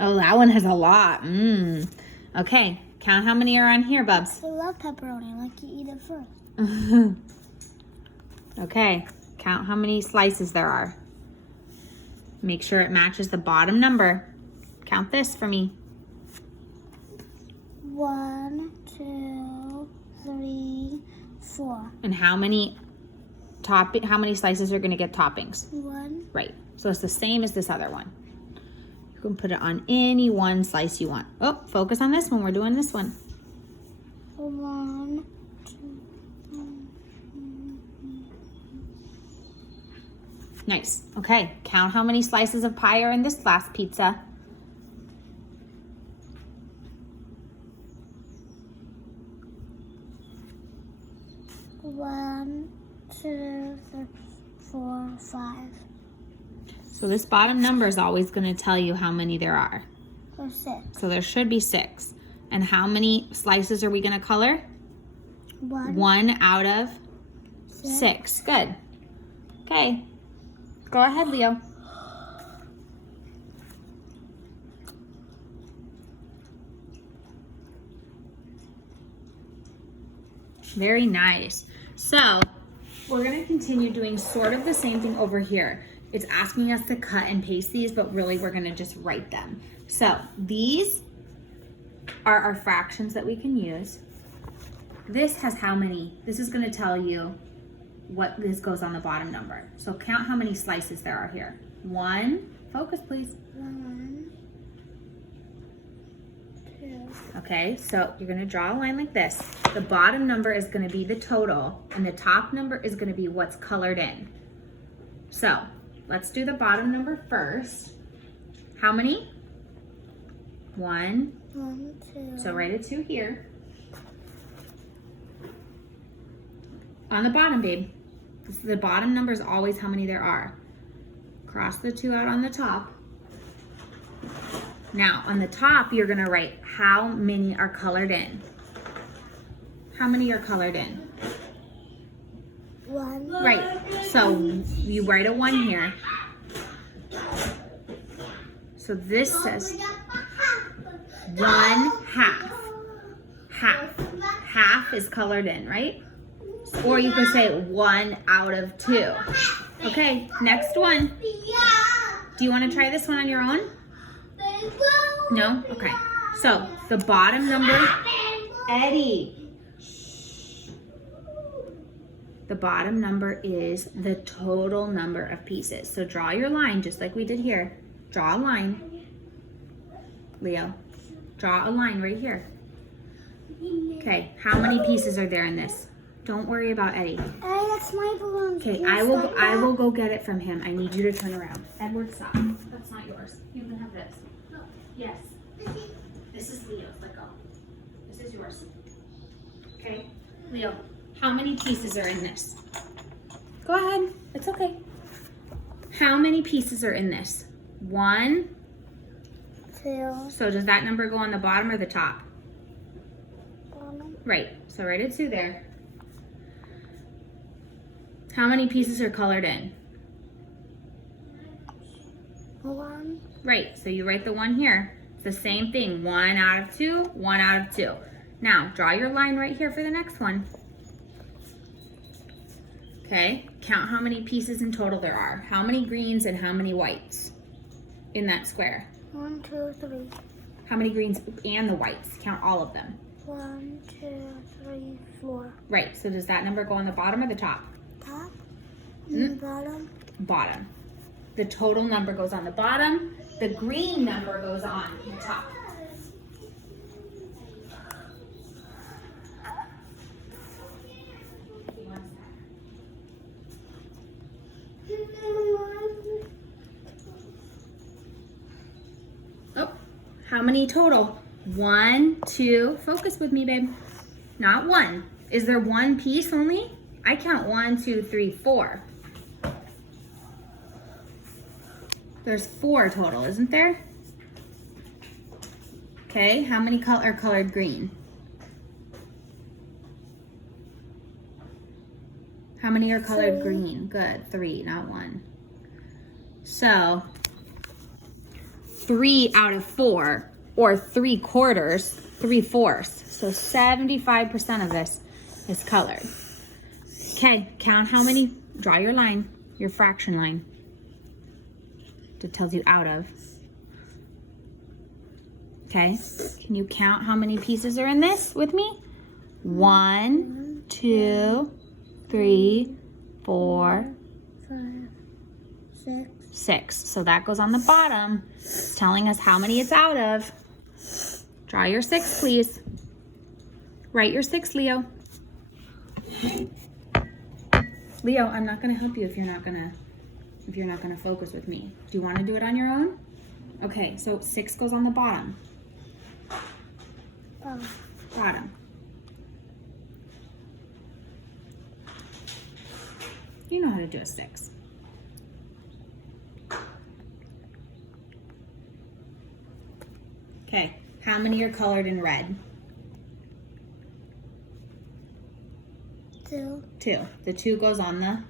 Oh, that one has a lot. Okay, count how many are on here, Bubs. I love pepperoni. I like to eat it first. Okay, count how many slices there are. Make sure it matches the bottom number. Count this for me. 1, 2, 3, 4. And how many slices are gonna get toppings? 1. Right, so it's the same as this other one. You can put it on any one slice you want. Oh, focus on this one, we're doing this one. 1, 2. Nice, okay, count how many slices of pie are in this last pizza. 1, 2, 3, 4, 5. So this bottom number is always gonna tell you how many there are. Or 6. So there should be 6. And how many slices are we gonna color? 1. 1 out of 6. Good. Okay. Go ahead, Leo. Very nice. So we're gonna continue doing sort of the same thing over here. It's asking us to cut and paste these, but really we're gonna just write them. So these are our fractions that we can use. This has how many? This is gonna tell you what this goes on the bottom number. So count how many slices there are here. 1, focus please. 1, 2. Okay, so you're gonna draw a line like this. The bottom number is gonna be the total, and the top number is gonna be what's colored in. So let's do the bottom number first. How many? 1. 1, 2. So write a 2 here. On the bottom, babe. The bottom number is always how many there are. Cross the 2 out on the top. Now, on the top, you're gonna write how many are colored in. How many are colored in? 1. Right, so you write a 1 here. So this says 1/2. Half. Half is colored in, right? Or you could say 1 out of 2. Okay, next one. Do you want to try this one on your own? No? Okay. So the bottom number, Eddie. The bottom number is the total number of pieces. So draw your line just like we did here. Draw a line. Leo, draw a line right here. Okay, how many pieces are there in this? Don't worry about Eddie. Hey, that's my balloon. Okay, I will go get it from him. I need you to turn around. Edward, stop. That's not yours. You can have this. Yes. This is Leo's. Let go. This is yours. Okay, Leo, how many pieces are in this? Go ahead. It's okay. How many pieces are in this? 1. 2. So does that number go on the bottom or the top? Bottom. Right. So write a 2 there. How many pieces are colored in? 1. Right, so you write the 1 here. It's the same thing, 1 out of 2, 1 out of 2. Now, draw your line right here for the next one. Okay, count how many pieces in total there are. How many greens and how many whites in that square? 1, 2, 3. How many greens and the whites? Count all of them. 1, 2, 3, 4. Right, so does that number go on the bottom or the top? Top. And bottom. Bottom. The total number goes on the bottom. The green number goes on the top. Oh, how many total? 1, 2, focus with me, babe. Not 1. Is there 1 piece only? I count 1, 2, 3, 4. There's 4 total, isn't there? Okay, how many are colored green? How many are colored 3. green? Good, 3, not 1. So 3 out of 4 or 3/4, 3/4. So 75% of this is colored. Okay, count how many, draw your line, your fraction line. That tells you out of. Okay, can you count how many pieces are in this with me? 1, 2, 3, 4, 5, 6. 6. So that goes on the bottom. It's telling us how many it's out of. Draw your 6, please. Write your 6, Leo. Leo, I'm not gonna help you if you're not gonna focus with me. Do you want to do it on your own? Okay, so 6 goes on the bottom. Bottom. You know how to do a 6. Okay, how many are colored in red? 2. 2. The 2 goes on the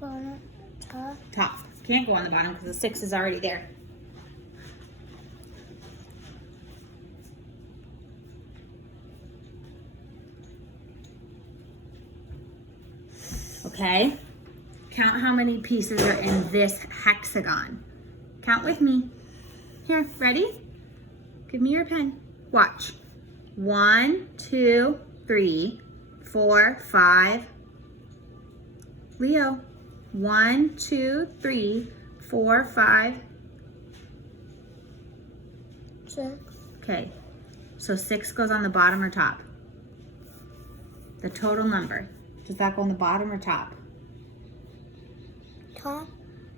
Bottom. Top. top. Can't go on the bottom because the 6 is already there. Okay, count how many pieces are in this hexagon. Count with me. Here, ready? Give me your pen. Watch. 1, 2, 3, 4, 5. Leo. 1, 2, 3, 4, 5. 6. Okay, so 6 goes on the bottom or top? The total number. Does that go on the bottom or top? Top.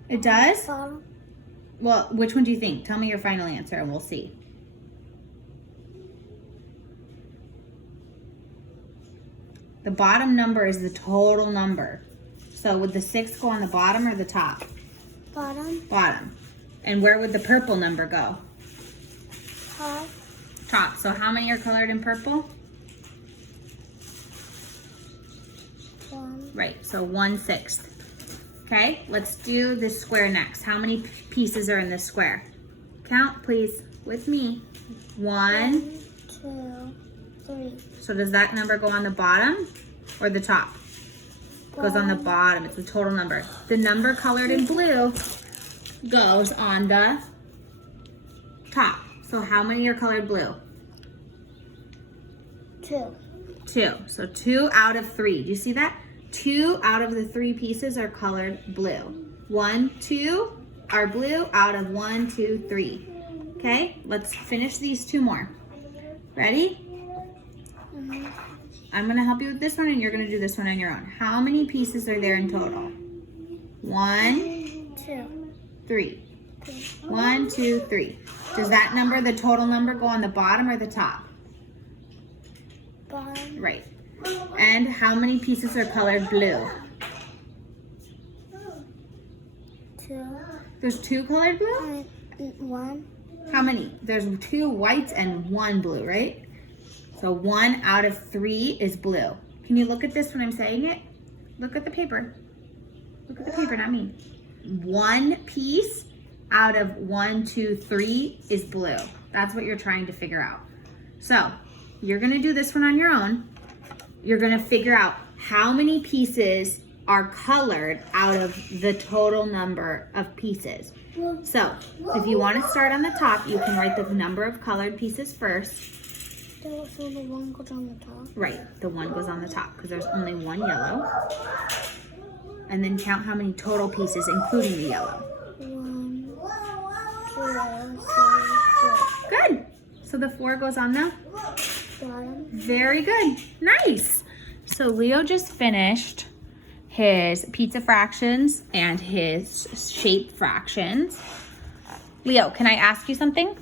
It does? Bottom. Well, which one do you think? Tell me your final answer and we'll see. The bottom number is the total number. So would the 6 go on the bottom or the top? Bottom. Bottom. And where would the purple number go? Top. Top. So how many are colored in purple? 1. Right, so 1/6. Okay, let's do this square next. How many pieces are in this square? Count, please, with me. 1. 2, 3. So does that number go on the bottom or the top? Goes on the bottom. It's the total number. The number colored in blue goes on the top. So how many are colored blue? 2. 2. So 2 out of 3. Do you see that? 2 out of the 3 pieces are colored blue. 1, 2 are blue out of 1, 2, 3. Okay, let's finish these 2 more. Ready? I'm going to help you with this one and you're going to do this one on your own. How many pieces are there in total? 1, 2. 3. 1, 2, 3. Does that number, the total number, go on the bottom or the top? Bottom. Right. And how many pieces are colored blue? 2. There's 2 colored blue? 1. How many? There's 2 whites and 1 blue, right? So 1 out of 3 is blue. Can you look at this when I'm saying it? Look at the paper. Look at the paper, not me. 1 piece out of 1, 2, 3 is blue. That's what you're trying to figure out. So you're gonna do this one on your own. You're gonna figure out how many pieces are colored out of the total number of pieces. So if you want to start on the top, you can write the number of colored pieces first. So the 1 goes on the top. Right, the 1 goes on the top because there's only 1 yellow. And then count how many total pieces, including the yellow. 1, 2, 3, 4. Good. So the 4 goes on the Bottom. very good. Nice. So Leo just finished his pizza fractions and his shape fractions. Leo, can I ask you something?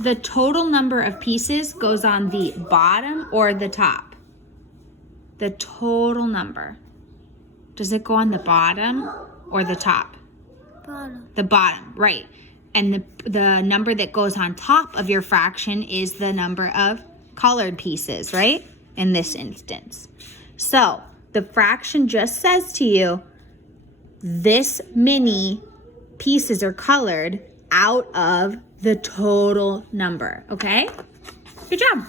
The total number of pieces goes on the bottom or the top? The total number. Does it go on the bottom or the top? Bottom. The bottom, right. And the number that goes on top of your fraction is the number of colored pieces, right? In this instance. So the fraction just says to you, this many pieces are colored out of the total number, okay? Good job.